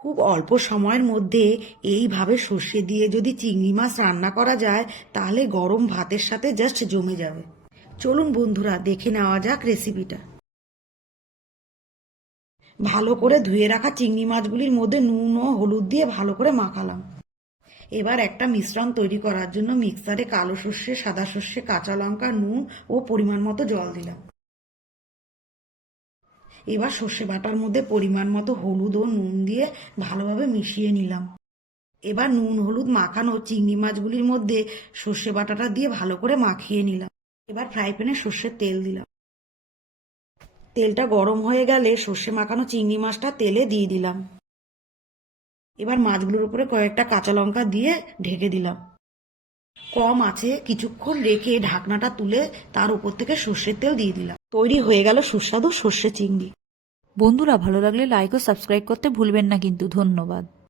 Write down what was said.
খুব অল্প সময়ের মধ্যে এইভাবে সর্ষে দিয়ে যদি চিংড়ি মাছ রান্না করা যায় তাহলে গরম ভাতের সাথে জাস্ট জমে যাবে। চলুন বন্ধুরা, দেখে নেওয়া যাক রেসিপিটা। ভালো করে ধুয়ে রাখা চিংড়ি মাছগুলির মধ্যে নুন ও হলুদ দিয়ে ভালো করে মাখালাম। এবার একটা মিশ্রণ তৈরি করার জন্য মিক্সারে কালো সর্ষে, সাদা সর্ষে, কাঁচা লঙ্কা, নুন ও পরিমাণ মতো জল দিলাম। এবার সর্ষে বাটার মধ্যে পরিমাণ মতো হলুদ ও নুন দিয়ে ভালোভাবে মিশিয়ে নিলাম। এবার নুন হলুদ মাখানো চিংড়ি মাছগুলির মধ্যে সর্ষে বাটাটা দিয়ে ভালো করে মাখিয়ে নিলাম। এবার ফ্রাই প্যানে সর্ষের তেল দিলাম। তেলটা গরম হয়ে গেলে সর্ষে মাখানো চিংড়ি মাছটা তেলে দিয়ে দিলাম। এবার মাছগুলোর উপরে কয়েকটা কাঁচা লঙ্কা দিয়ে ঢেকে দিলাম। কম আছে কিছুক্ষণ রেখে ঢাকনাটা তুলে তার উপর থেকে সর্ষের তেল দিয়ে দিলাম। তৈরি হয়ে গেল সুস্বাদু সর্ষে চিংড়ি। বন্ধুরা, ভালো লাগলে লাইক ও সাবস্ক্রাইব করতে ভুলবেন না কিন্তু। ধন্যবাদ।